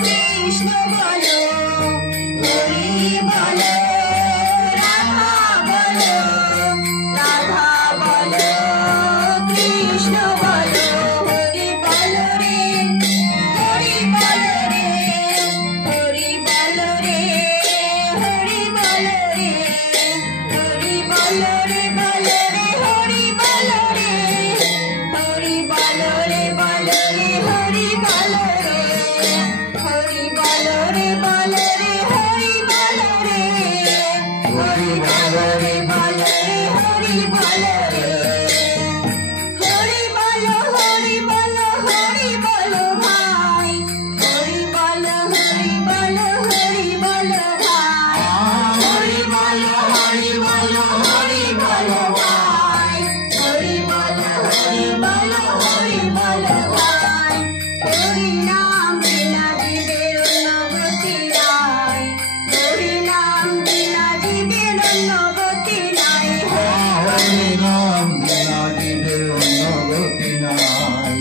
কৃষ্ণ বলো, হরি বলো, রাধা বলো, রাধা বলো, কৃষ্ণ বলো, হরি বলো রে, হরি বলো রে, হরি বলো রে, হরি বলো রে, হরি বলো রে, বলো রে, হরি বলো রে, হরি বলো রে, বলো রে, হরি বলো রে, হরি বলো রে, বলো রে, হরি বলো রে, হরি বলো রে, বলো রে, হরি বলো রে, হরি বলো, হরি বলো, হরি বলো ভাই, হরি বলো, হরি বলো, হরি বলো ভাই, হরি বলো, হরি বলো, হরি বলো ভাই, হরি বলো, হরি বলো, হরি বলো ভাই, হরি নাম বিনা জীবের উন্নতি নাই, হরি নাম বিনা জীবের উন্নতি নাই, হরি নাম বিনা জীবের অন্নগতি নাই,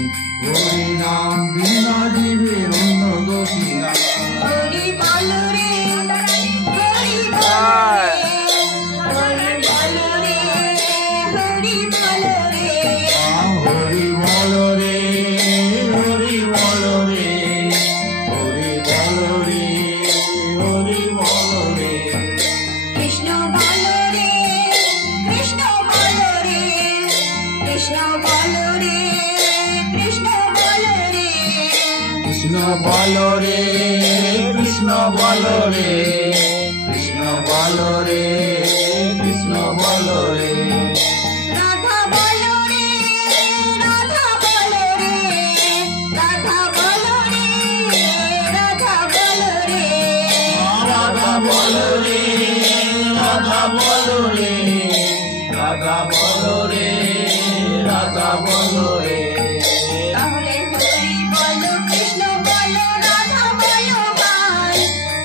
হরি নাম বিনা জীবের অন্নগতি নাই। হরি বলো রে, হরি বলো রে, হরি বলো রে, হরি বলো রে, হরি বলো রে, হরি বলো রে, হরি বলো রে, হরি বলো রে। কৃষ্ণ বলো রে, কৃষ্ণ বলো রে, কৃষ্ণ বলো রে, কৃষ্ণ বলো রে, কৃষ্ণ বলো রে, কৃষ্ণ বলো রে, কৃষ্ণ বলো রে, কৃষ্ণ বলো রে। রাধা বলো রে, রাধা বলো রে, রাধা বলো রে, রাধা বলো রে, রাধা বলো রে, রাধা বলো রে, রাধা বলো রে, রাধা বলো রে। তাহলে হরি বলো, কৃষ্ণ বলো, রাধা বলো ভাই,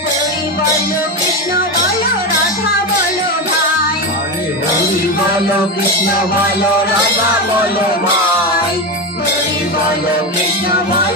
হরি বলো, কৃষ্ণ বলো, রাধা বলো ভাই, হরি বলো, কৃষ্ণ বলো, রাধা বলো ভাই, হরি বলো, কৃষ্ণ বলো,